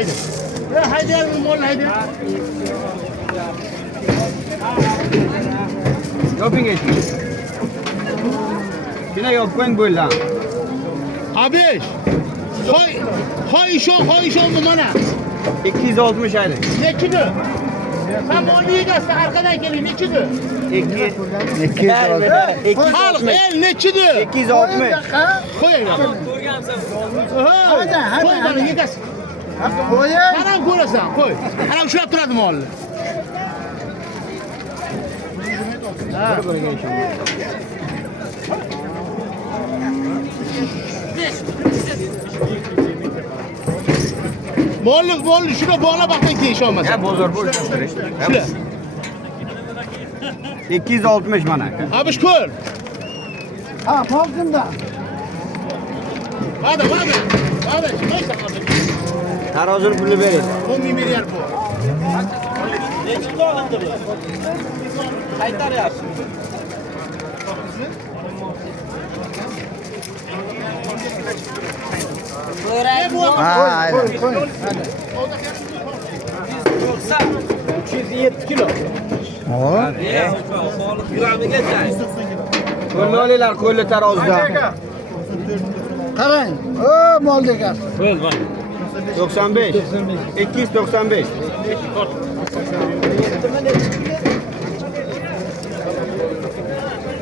haydi. Haydi yarın mol haydi. Yoping geçmiş. Yine yoping böyle. Abi. Hoy işon mu bana? 260 aylık. Ne kilo? Sen molliyi göster arkadan geleyim ne kilo? 260. Halk el ne kilo? 260. Koy ya. Koy bana yegas. Koy. Bana koyarsan koy. Ana şuraya duradım oğlum. Molluk şuna bağla bakın ki iş olmasın. Ya bozor bu. Şuraya. 260 bana. Abi şükür. Ha, farkında. Hadi. Neyse abi. Tarazının pulunu verir. 10 bin milyar bu. Ne çıktı alındı bu? Kayıtlar yapsın. Ha, aynen. Koy. 207 kilo. Ko'llilar, ko'lli tarozda. Qarang. O, moldekar. 95. 295.